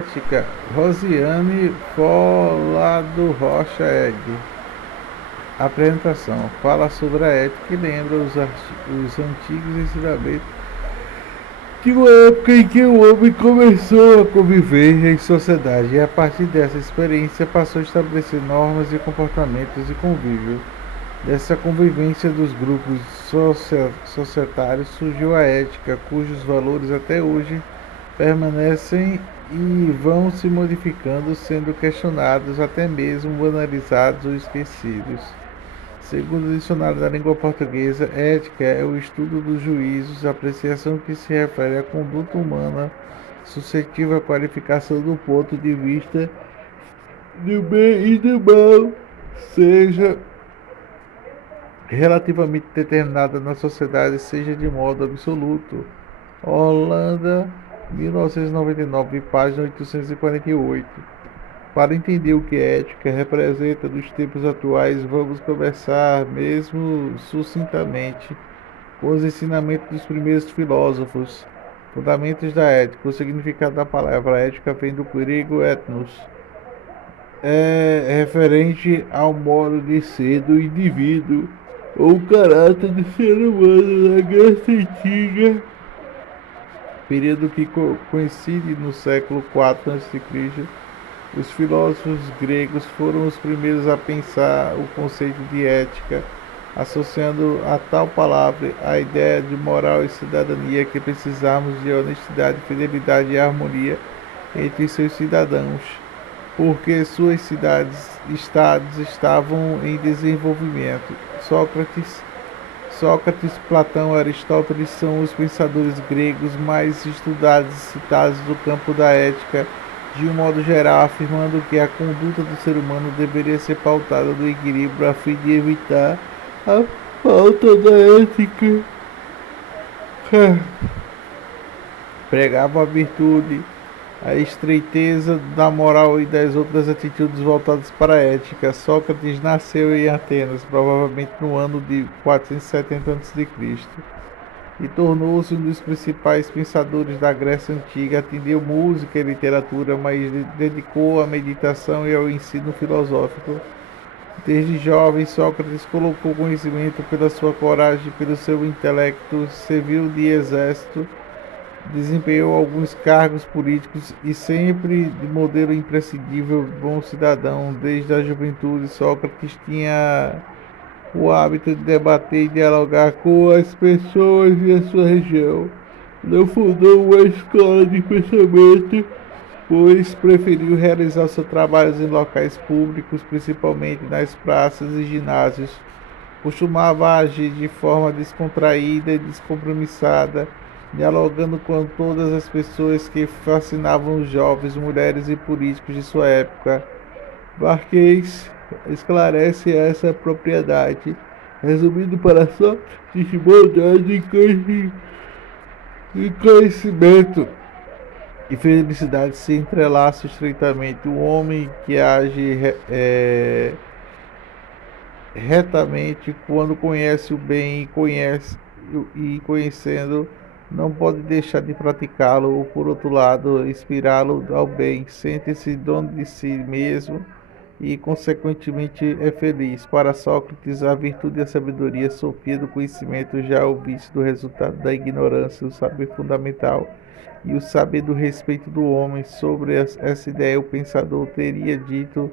Ética, Rosiane Folado Rocha Ed. Apresentação. Fala sobre a ética e lembra os antigos ensinamentos de uma época em que o homem começou a conviver em sociedade e a partir dessa experiência passou a estabelecer normas e comportamentos de convívio. Dessa convivência dos grupos societários surgiu a ética, cujos valores até hoje permanecem e vão se modificando, sendo questionados, até mesmo banalizados ou esquecidos. Segundo o dicionário da língua portuguesa, ética é o estudo dos juízos, apreciação que se refere à conduta humana suscetível à qualificação do ponto de vista do bem e do mal, seja relativamente determinada na sociedade, seja de modo absoluto. Holanda, 1999, página 848. Para entender o que ética representa nos tempos atuais, vamos começar, mesmo sucintamente, com os ensinamentos dos primeiros filósofos. Fundamentos da ética. O significado da palavra ética vem do grego ethnos. É referente ao modo de ser do indivíduo ou o caráter do ser humano na Grécia Antiga, período que coincide no século IV a.C. Os filósofos gregos foram os primeiros a pensar o conceito de ética, associando a tal palavra a ideia de moral e cidadania, que precisamos de honestidade, fidelidade e harmonia entre seus cidadãos, porque suas estados estavam em desenvolvimento. Sócrates, Platão e Aristóteles são os pensadores gregos mais estudados e citados do campo da ética, de um modo geral, afirmando que a conduta do ser humano deveria ser pautada no equilíbrio a fim de evitar a falta da ética. Pregavam a virtude, a estreiteza da moral e das outras atitudes voltadas para a ética. Sócrates nasceu em Atenas, provavelmente no ano de 470 a.C., e tornou-se um dos principais pensadores da Grécia Antiga. Atendeu música e literatura, mas dedicou à meditação e ao ensino filosófico. Desde jovem, Sócrates colocou conhecimento pela sua coragem, pelo seu intelecto, serviu de exército, desempenhou alguns cargos políticos e sempre de modelo imprescindível, bom cidadão. Desde a juventude, Sócrates tinha o hábito de debater e dialogar com as pessoas de sua região. Não fundou uma escola de pensamento, pois preferiu realizar seus trabalhos em locais públicos, principalmente nas praças e ginásios. Costumava agir de forma descontraída e descompromissada, dialogando com todas as pessoas que fascinavam os jovens, mulheres e políticos de sua época. Marquês esclarece essa propriedade, resumindo para Sócrates: bondade e conhecimento e felicidade se entrelaçam estreitamente. O homem que age retamente, quando conhece o bem e conhecendo, não pode deixar de praticá-lo, ou por outro lado, inspirá-lo ao bem, sente-se dono de si mesmo e, consequentemente, é feliz. Para Sócrates, a virtude e a sabedoria, a sofia do conhecimento, já é o vício do resultado da ignorância, o saber fundamental e o saber do respeito do homem. Sobre essa ideia, o pensador teria dito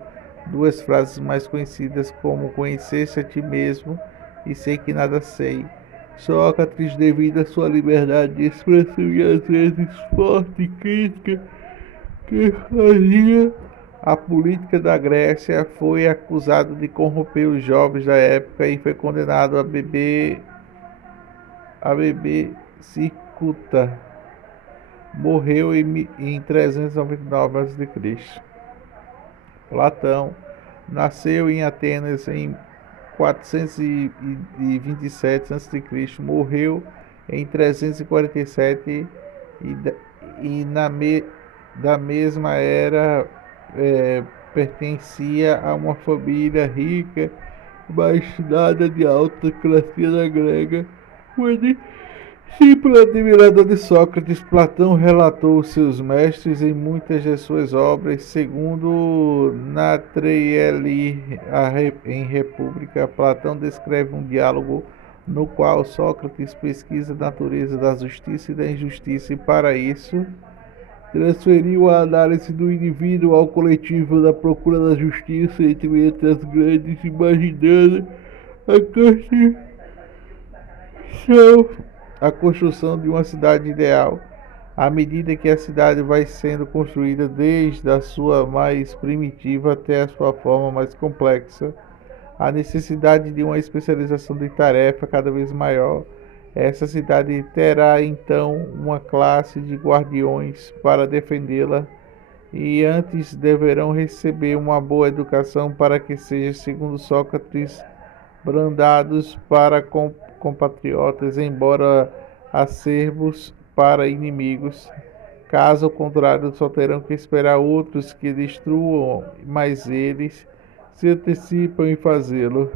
duas frases mais conhecidas, como conhecer-se a ti mesmo e sei que nada sei. Sócrates, devido à sua liberdade de expressão e às vezes forte crítica que fazia a política da Grécia, foi acusado de corromper os jovens da época e foi condenado a beber cicuta. Morreu em 399 a.C. Platão nasceu em Atenas em 427 a.C., morreu em 347 e da mesma era, pertencia a uma família rica, mas nada de alta classe da grega. Foi Discípulo admirador de Sócrates, Platão relatou seus mestres em muitas de suas obras. Segundo Nathrieli, em República, Platão descreve um diálogo no qual Sócrates pesquisa a natureza da justiça e da injustiça e, para isso, transferiu a análise do indivíduo ao coletivo na procura da justiça entre metas grandes, imaginando a construção a construção de uma cidade ideal. À medida que a cidade vai sendo construída desde a sua mais primitiva até a sua forma mais complexa, a necessidade de uma especialização de tarefa cada vez maior. Essa cidade terá então uma classe de guardiões para defendê-la e antes deverão receber uma boa educação para que sejam, segundo Sócrates, brandados para compatriotas, embora acerbos para inimigos. Caso contrário, só terão que esperar outros que destruam, mas eles se antecipam em fazê-lo.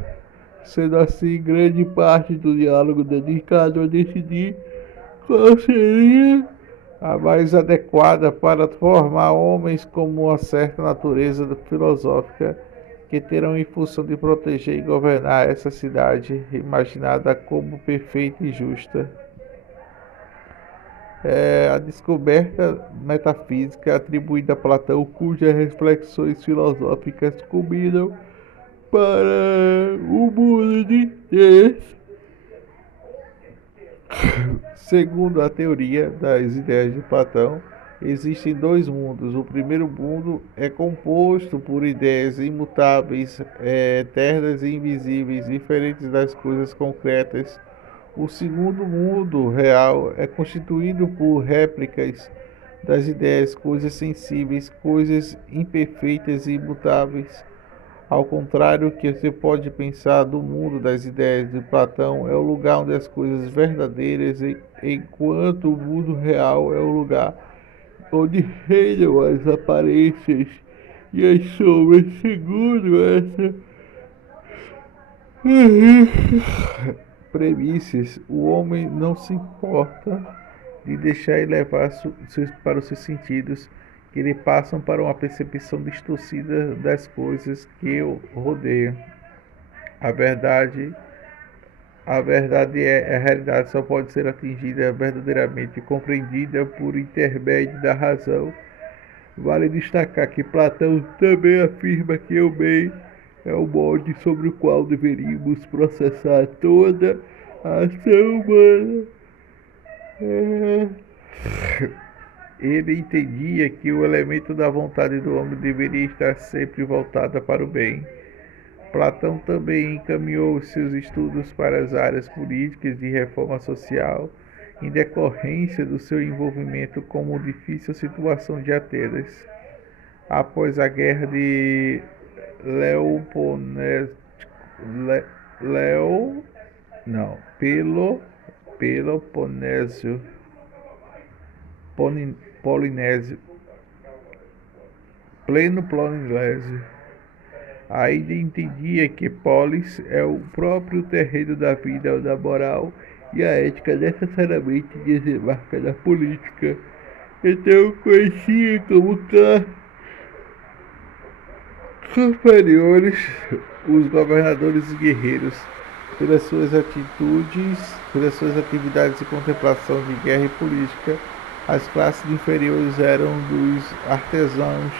Sendo assim, grande parte do diálogo dedicado a decidir qual seria a mais adequada para formar homens como uma certa natureza filosófica que terão em função de proteger e governar essa cidade imaginada como perfeita e justa. A descoberta metafísica atribuída a Platão, cujas reflexões filosóficas culminam para o mundo de Deus. Segundo a teoria das ideias de Platão, existem dois mundos. O primeiro mundo é composto por ideias imutáveis, eternas e invisíveis, diferentes das coisas concretas. O segundo mundo real é constituído por réplicas das ideias, coisas sensíveis, coisas imperfeitas e imutáveis. Ao contrário que você pode pensar do mundo das ideias de Platão, é o lugar onde as coisas verdadeiras, enquanto o mundo real é o lugar onde reinam as aparências e as sombras, segundo essa premissas, o homem não se importa de deixar ele levar para os seus sentidos, que lhe passam para uma percepção distorcida das coisas que o rodeiam. A verdade a realidade só pode ser atingida verdadeiramente compreendida por intermédio da razão. Vale destacar que Platão também afirma que o bem é o molde sobre o qual deveríamos processar toda a ação humana. Ele entendia que o elemento da vontade do homem deveria estar sempre voltada para o bem. Platão também encaminhou seus estudos para as áreas políticas e reforma social, em decorrência do seu envolvimento com a difícil situação de Atenas. Após a guerra de Peloponésia, pleno Polinésio, ainda entendia que polis é o próprio terreno da vida, da moral, e a ética necessariamente desembarca da política. Então conhecia como superiores os governadores e guerreiros, pelas suas atitudes, pelas suas atividades de contemplação de guerra e política. As classes inferiores eram dos artesãos,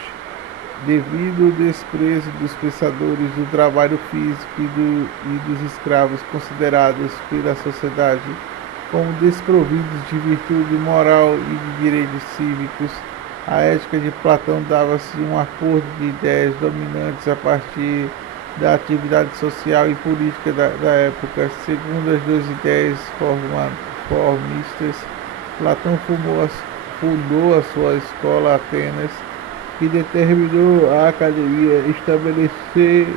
devido ao desprezo dos pensadores do trabalho físico e dos escravos, considerados pela sociedade como desprovidos de virtude moral e de direitos cívicos. A ética de Platão dava-se um acordo de ideias dominantes a partir da atividade social e política da época. Segundo as duas ideias formistas, Platão fundou a sua escola Atenas, que determinou a academia estabelecer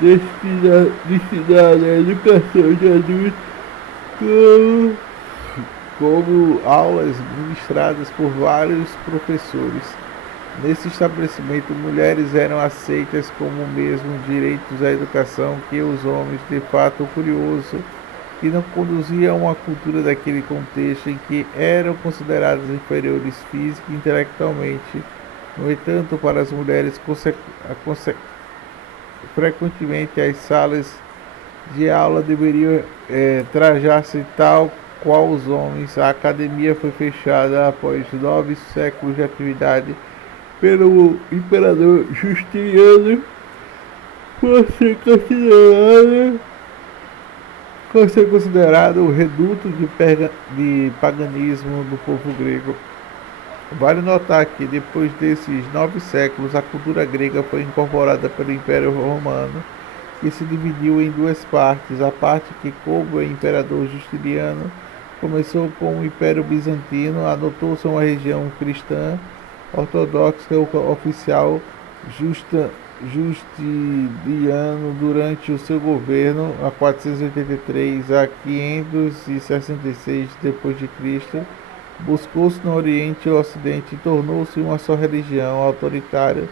destinada à educação de adultos como aulas ministradas por vários professores. Nesse estabelecimento, mulheres eram aceitas como mesmos direitos à educação que os homens. De fato, curioso que não conduzia a uma cultura daquele contexto em que eram considerados inferiores física e intelectualmente. No entanto, para as mulheres, frequentemente as salas de aula deveriam trajar-se tal qual os homens. A academia foi fechada após 9 séculos de atividade pelo imperador Justiniano, por ser considerado o reduto de paganismo do povo grego. Vale notar que depois desses 9 séculos a cultura grega foi incorporada pelo Império Romano, que se dividiu em duas partes. A parte que coube ao imperador Justiniano começou com o Império Bizantino, adotou-se uma região cristã ortodoxa oficial Justiniano durante o seu governo, a 483 a 566 d.C. Buscou-se no Oriente e Ocidente e tornou-se uma só religião autoritária.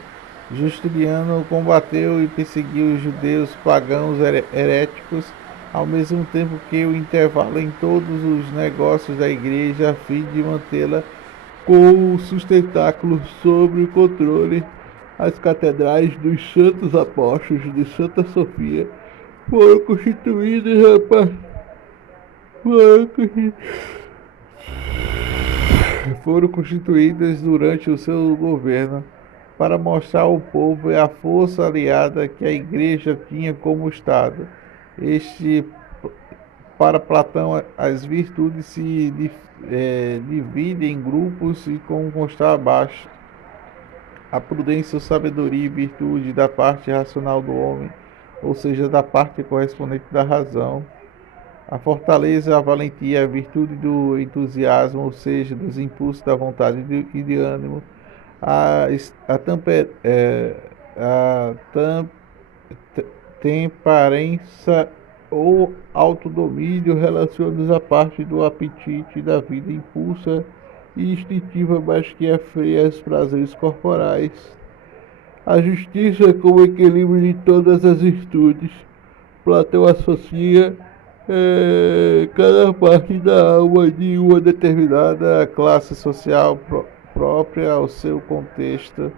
Justiniano combateu e perseguiu os judeus pagãos heréticos, ao mesmo tempo que o intervalo em todos os negócios da igreja, a fim de mantê-la com o sustentáculo sob o controle. As catedrais dos Santos Apóstolos de Santa Sofia foram constituídas durante o seu governo para mostrar ao povo a força aliada que a Igreja tinha como Estado. Para Platão, as virtudes se dividem em grupos e como constar abaixo: a prudência, a sabedoria e virtude da parte racional do homem, ou seja, da parte correspondente da razão; a fortaleza, a valentia, a virtude do entusiasmo, ou seja, dos impulsos da vontade e de ânimo; a temperança ou autodomínio, relaciona à parte do apetite da vida impulsa e instintiva, mas que é freia aos prazeres corporais; a justiça como equilíbrio de todas as virtudes. Platão associa cada parte da alma de uma determinada classe social própria ao seu contexto.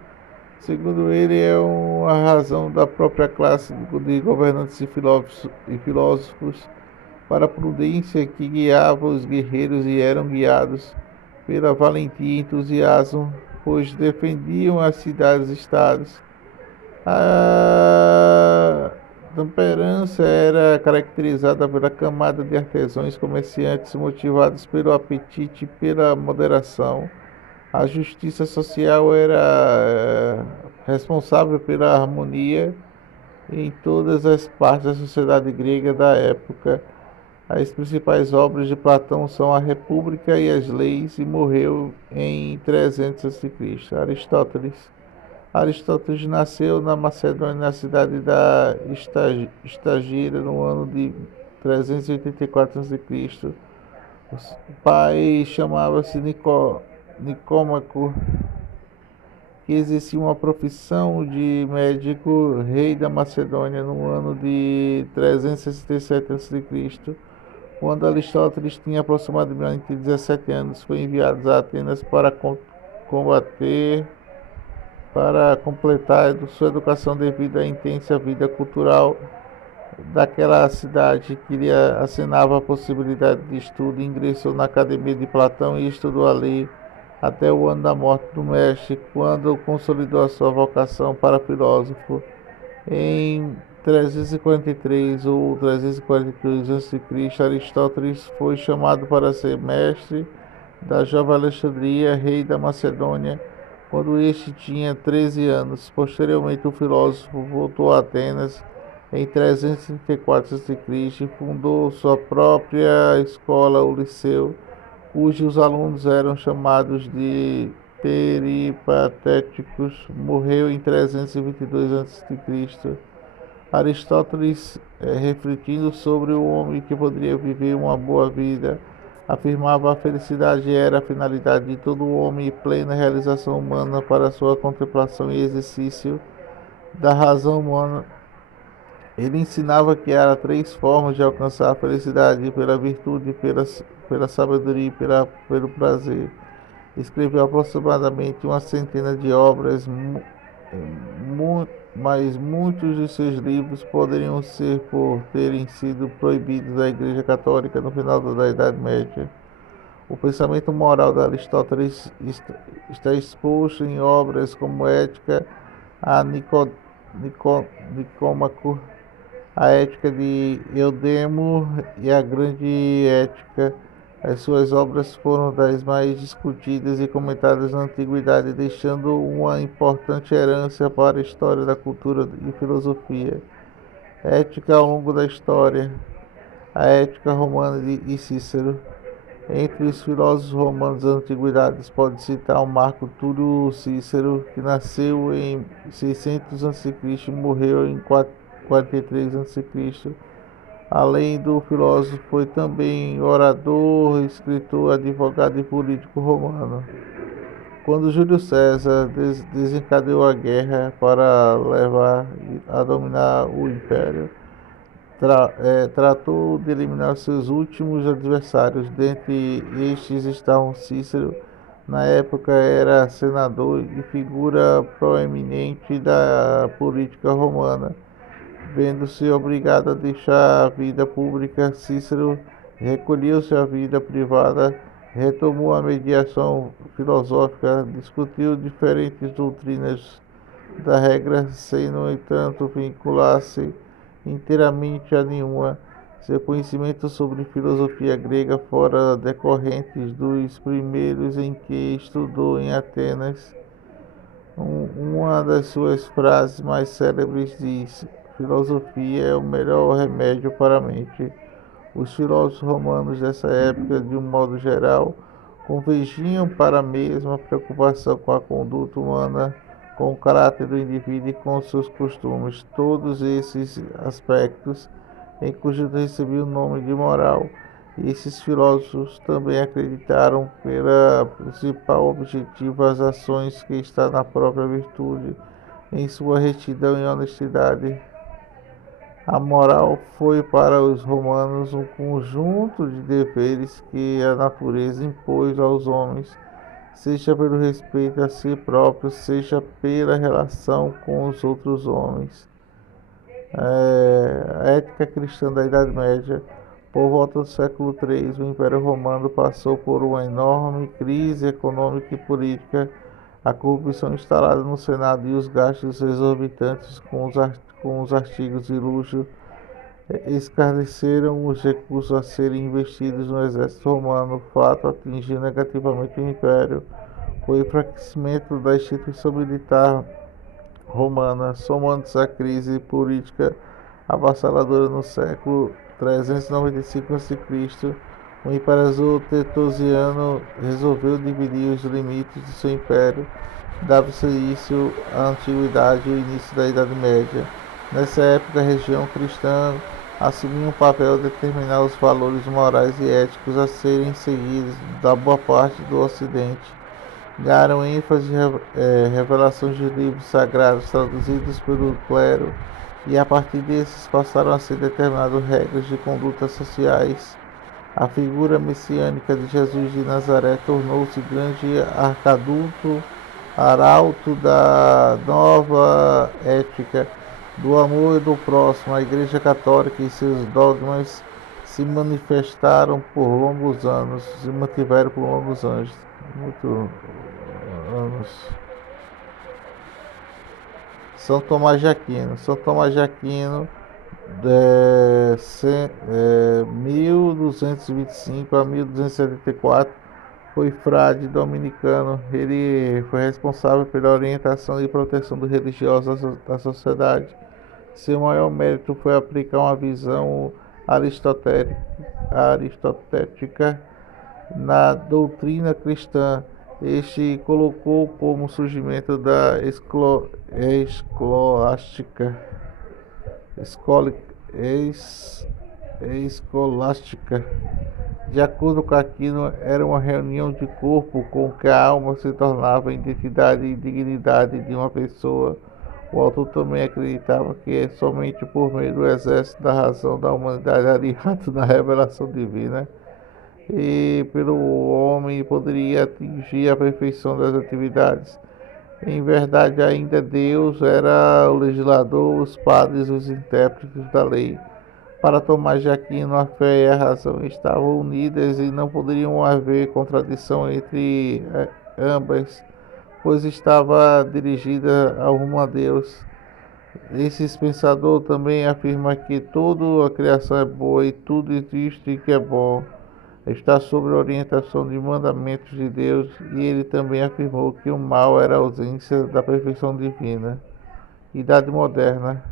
Segundo ele, é uma razão da própria classe de governantes e filósofos para a prudência que guiava os guerreiros e eram guiados pela valentia e entusiasmo, pois defendiam as cidades-estados. A temperança era caracterizada pela camada de artesãos comerciantes motivados pelo apetite e pela moderação. A justiça social era responsável pela harmonia em todas as partes da sociedade grega da época. As principais obras de Platão são a República e as Leis, e morreu em 300 a.C. Aristóteles nasceu na Macedônia, na cidade da Estagira, no ano de 384 a.C. O pai chamava-se Nicômaco, que exercia uma profissão de médico. Rei da Macedônia, no ano de 367 a.C., quando Aristóteles tinha aproximadamente 17 anos, foi enviado a Atenas para completar sua educação devido à intensa vida cultural daquela cidade, que lhe assinava a possibilidade de estudo. Ingressou na Academia de Platão e estudou ali até o ano da morte do mestre, quando consolidou a sua vocação para filósofo. Em 343 ou 342 a.C., Aristóteles foi chamado para ser mestre da jovem Alexandria, rei da Macedônia, quando este tinha 13 anos. Posteriormente, o filósofo voltou a Atenas em 334 a.C. e fundou sua própria escola, o Liceu, cujos alunos eram chamados de peripatéticos. Morreu em 322 a.C. Aristóteles, refletindo sobre o homem que poderia viver uma boa vida, afirmava: a felicidade era a finalidade de todo homem e plena realização humana. Para sua contemplação e exercício da razão humana, Ele ensinava que há três formas de alcançar a felicidade: pela virtude, pela sabedoria e pelo prazer. Escreveu aproximadamente uma centena de obras, mas muitos de seus livros poderiam ser por terem sido proibidos da Igreja Católica no final da Idade Média. O pensamento moral de Aristóteles está exposto em obras como Ética, a Nicômaco, a Ética de Eudemo e a Grande Ética. As suas obras foram das mais discutidas e comentadas na antiguidade, deixando uma importante herança para a história da cultura e filosofia. Ética ao longo da história. A Ética Romana de Cícero. Entre os filósofos romanos da antiguidade, pode citar o Marco Túlio Cícero, que nasceu em 600 a.C. e morreu em 43 a.C. Além do filósofo, foi também orador, escritor, advogado e político romano. Quando Júlio César desencadeou a guerra para levar a dominar o império, tratou de eliminar seus últimos adversários. Dentre estes estavam Cícero, na época era senador e figura proeminente da política romana. Vendo-se obrigado a deixar a vida pública, Cícero recolheu-se à vida privada, retomou a mediação filosófica, discutiu diferentes doutrinas da regra, sem, no entanto, vincular-se inteiramente a nenhuma. Seu conhecimento sobre filosofia grega fora decorrentes dos primeiros em que estudou em Atenas. Uma das suas frases mais célebres diz: filosofia é o melhor remédio para a mente. Os filósofos romanos dessa época, de um modo geral, convergiam para a mesma preocupação com a conduta humana, com o caráter do indivíduo e com seus costumes. Todos esses aspectos, em conjunto, recebiam o nome de moral. Esses filósofos também acreditaram pela principal objetivo as ações que está na própria virtude, em sua retidão e honestidade. A moral foi para os romanos um conjunto de deveres que a natureza impôs aos homens, seja pelo respeito a si próprio, seja pela relação com os outros homens. A ética cristã da Idade Média. Por volta do século III, o Império Romano passou por uma enorme crise econômica e política. A corrupção instalada no Senado e os gastos exorbitantes com os artigos de luxo escarneceram os recursos a serem investidos no exército romano. O fato atingiu negativamente o Império. O enfraquecimento da instituição militar romana, somando-se à crise política avassaladora no século 395 a.C., o imperador Tetosiano resolveu dividir os limites de seu império, dava-se início à Antiguidade e o início da Idade Média. Nessa época, a região cristã assumiu um papel de determinar os valores morais e éticos a serem seguidos da boa parte do Ocidente. Ganharam ênfase revelações de livros sagrados traduzidos pelo clero, e a partir desses passaram a ser determinadas regras de conduta sociais. A figura messiânica de Jesus de Nazaré tornou-se grande arauto da nova ética, do amor e do próximo. A Igreja Católica e seus dogmas se mantiveram por longos anos. São Tomás de Aquino. 1225 a 1274, foi frade dominicano. Ele foi responsável pela orientação e proteção dos religiosos da sociedade. Seu maior mérito foi aplicar uma visão aristotélica na doutrina cristã. Este colocou como surgimento da escolástica. De acordo com Aquino, era uma reunião de corpo com que a alma se tornava a identidade e dignidade de uma pessoa. O autor também acreditava que somente por meio do exército da razão da humanidade aliado na revelação divina e pelo homem poderia atingir a perfeição das atividades. Em verdade, ainda Deus era o legislador, os padres, os intérpretes da lei. Para Tomás de Aquino, a fé e a razão estavam unidas e não poderiam haver contradição entre ambas, pois estava dirigida a rumo a Deus. Esse pensador também afirma que toda a criação é boa e tudo existe que é bom. Está sob a orientação de mandamentos de Deus, e ele também afirmou que o mal era a ausência da perfeição divina. Idade Moderna.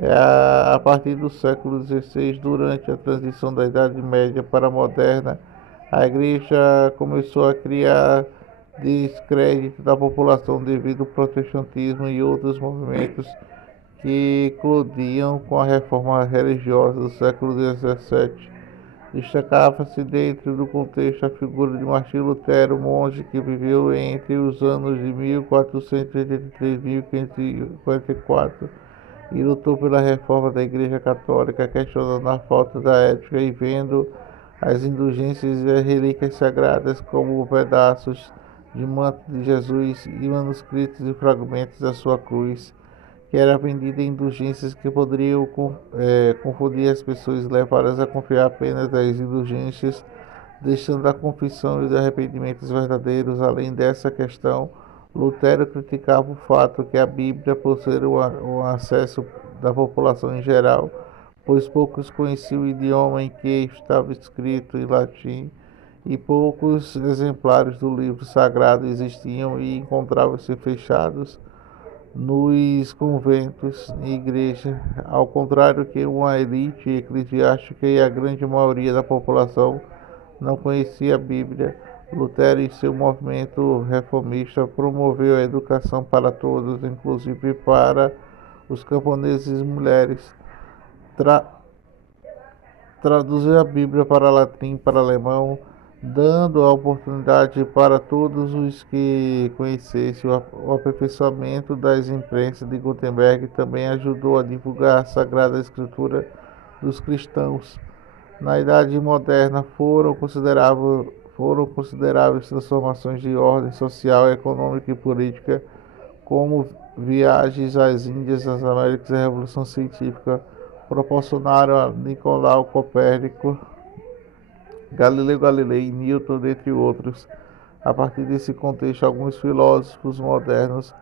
A partir do século XVI, durante a transição da Idade Média para a Moderna, a Igreja começou a criar descrédito da população devido ao protestantismo e outros movimentos que eclodiam com a reforma religiosa do século XVII. Destacava-se dentro do contexto a figura de Martinho Lutero, monge que viveu entre os anos de 1483 e 1544 e lutou pela reforma da Igreja Católica, questionando a falta da ética e vendo as indulgências e as relíquias sagradas como pedaços de manto de Jesus e manuscritos e fragmentos da sua cruz, que era vendida em indulgências que poderiam confundir as pessoas e levá-las a confiar apenas nas indulgências, deixando a confissão e os arrependimentos verdadeiros. Além dessa questão, Lutero criticava o fato que a Bíblia possuía o acesso da população em geral, pois poucos conheciam o idioma em que estava escrito em latim e poucos exemplares do livro sagrado existiam e encontravam-se fechados nos conventos e igrejas, ao contrário que uma elite eclesiástica e a grande maioria da população não conhecia a Bíblia. Lutero, em seu movimento reformista, promoveu a educação para todos, inclusive para os camponeses e mulheres. Traduziu a Bíblia para latim e para alemão, dando a oportunidade para todos os que conhecessem. O aperfeiçoamento das imprensas de Gutenberg também ajudou a divulgar a Sagrada Escritura dos cristãos. Na Idade Moderna foram consideráveis transformações de ordem social, econômica e política, como viagens às Índias, às Américas e a Revolução Científica proporcionaram a Nicolau Copérnico, Galileu Galilei e Newton, dentre outros. A partir desse contexto, alguns filósofos modernos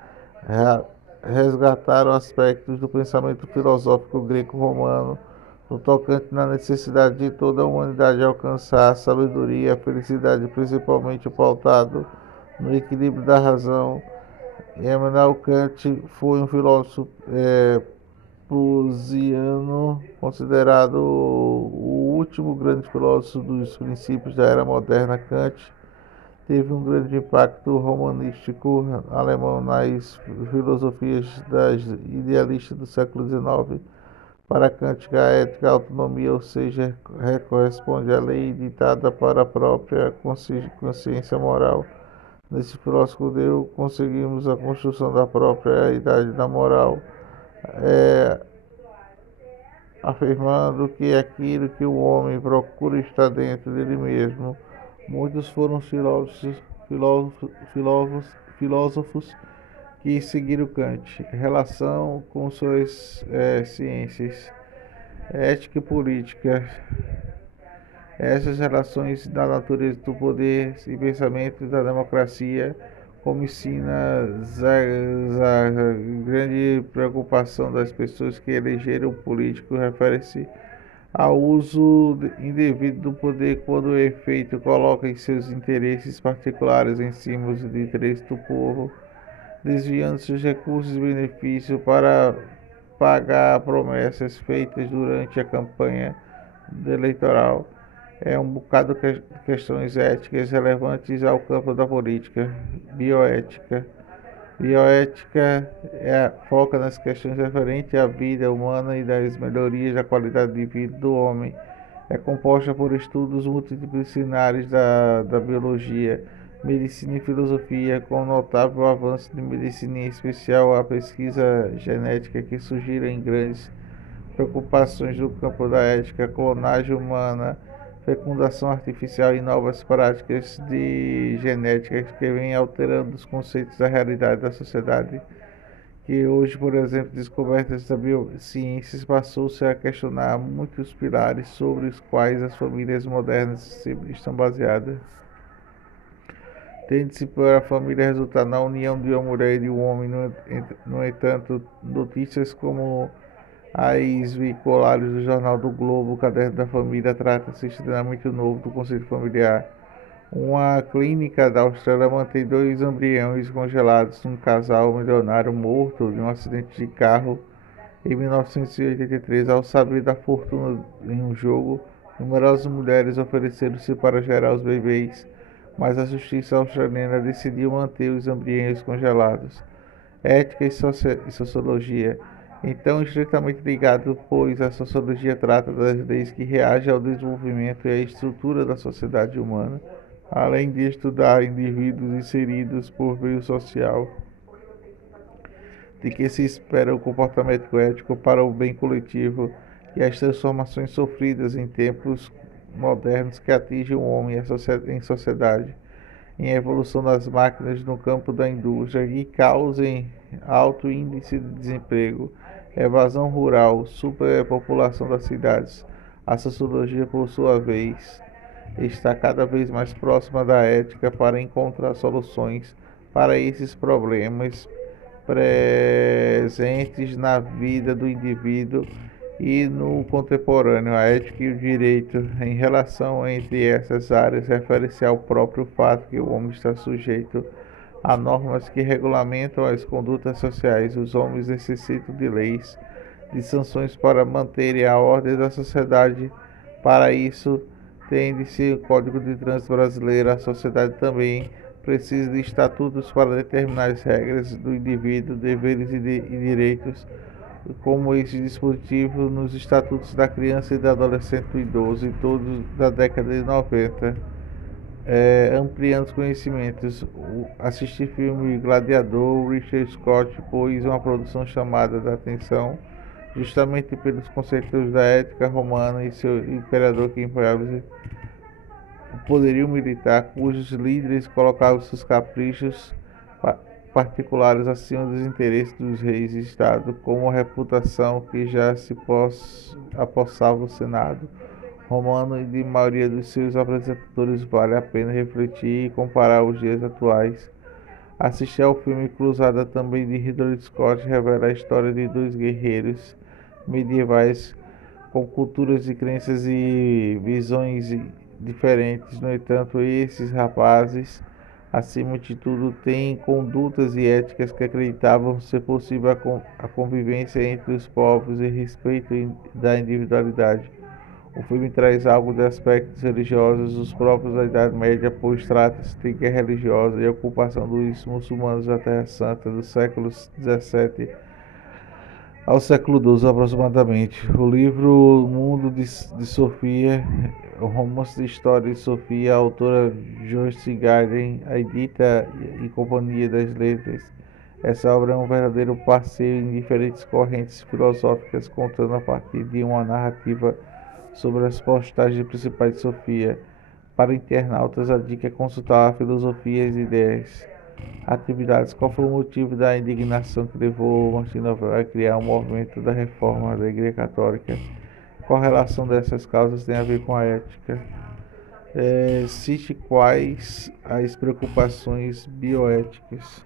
resgataram aspectos do pensamento filosófico greco-romano no tocante na necessidade de toda a humanidade alcançar a sabedoria e a felicidade, principalmente pautado no equilíbrio da razão. Immanuel Kant foi um filósofo prussiano, considerado o último grande filósofo dos princípios da era moderna. Kant teve um grande impacto romanístico alemão nas filosofias das idealistas do século XIX. Para Kant, a ética, a autonomia, ou seja, corresponde à lei ditada para a própria consciência moral. Nesse filósofo judeu, conseguimos a construção da própria idade da moral, afirmando que aquilo que o homem procura está dentro dele mesmo. Muitos foram os filósofos que seguiram Kant. Relação com suas ciências, ética e política. Essas relações da natureza do poder e pensamentos da democracia, como ensina a grande preocupação das pessoas que elegeram o político, refere-se ao uso indevido do poder quando o efeito coloca em seus interesses particulares em cima dos interesses do povo, desviando seus recursos e benefícios para pagar promessas feitas durante a campanha eleitoral. É um bocado de questões éticas relevantes ao campo da política. Bioética. Bioética foca nas questões referentes à vida humana e das melhorias da qualidade de vida do homem. É composta por estudos multidisciplinares da biologia, medicina e filosofia, com notável avanço de medicina, em especial a pesquisa genética, que surgiram em grandes preocupações no campo da ética, clonagem humana, fecundação artificial e novas práticas de genética que vêm alterando os conceitos da realidade da sociedade, que hoje, por exemplo, descobertas da biociências passou-se a questionar muitos pilares sobre os quais as famílias modernas estão baseadas. Tende-se para a família resultar na união de uma mulher e de um homem. No entanto, notícias como as veiculares do Jornal do Globo, o Caderno da Família, trata-se extremamente novo do conceito familiar. Uma clínica da Austrália mantém 2 embriões congelados num casal milionário morto em um acidente de carro em 1983. Ao saber da fortuna em um jogo, numerosas mulheres ofereceram-se para gerar os bebês, mas a justiça australiana decidiu manter os embriões congelados. Ética e sociologia. Então, estreitamente ligado, pois a sociologia trata das leis que reagem ao desenvolvimento e à estrutura da sociedade humana, além de estudar indivíduos inseridos por meio social, de que se espera o comportamento ético para o bem coletivo e as transformações sofridas em tempos modernos que atingem o homem em sociedade, em evolução das máquinas no campo da indústria e causem alto índice de desemprego, evasão rural, superpopulação das cidades. A sociologia, por sua vez, está cada vez mais próxima da ética para encontrar soluções para esses problemas presentes na vida do indivíduo e no contemporâneo. A ética e o direito em relação entre essas áreas refere-se ao próprio fato que o homem está sujeito a normas que regulamentam as condutas sociais. Os homens necessitam de leis, de sanções para manterem a ordem da sociedade. Para isso, tem-se o Código de Trânsito Brasileiro. A sociedade também precisa de estatutos para determinar as regras do indivíduo, deveres e direitos, como esse dispositivo nos estatutos da criança e do adolescente e do idoso, e todos da década de 90. Ampliando os conhecimentos. Assistir filme Gladiador, Richard Scott pôs uma produção chamada da atenção justamente pelos conceitos da ética romana e seu imperador que empunhava o poderio militar, cujos líderes colocavam seus caprichos particulares acima dos interesses dos reis e Estado, como a reputação que já se apossava o Senado romano e de maioria dos seus apresentadores. Vale a pena refletir e comparar os dias atuais. Assistir ao filme Cruzada, também de Ridley Scott, revela a história de 2 guerreiros medievais com culturas e crenças e visões diferentes. No entanto, esses rapazes, acima de tudo, têm condutas e éticas que acreditavam ser possível a convivência entre os povos e respeito da individualidade. O filme traz algo de aspectos religiosos, os próprios da Idade Média, pois trata-se de guerra religiosa e ocupação dos muçulmanos da Terra Santa do século XVII ao século XII aproximadamente. O livro O Mundo de Sofia, o romance de história de Sofia, a autora Joyce Garden, a edita e Companhia das Letras. Essa obra é um verdadeiro passeio em diferentes correntes filosóficas, contando a partir de uma narrativa sobre as postagens principais de Sofia. Para internautas, a dica é consultar a filosofia e as ideias. Atividades. Qual foi o motivo da indignação que levou Martin Luther a criar um movimento da reforma da Igreja Católica? Qual relação dessas causas tem a ver com a ética? Cite quais as preocupações bioéticas.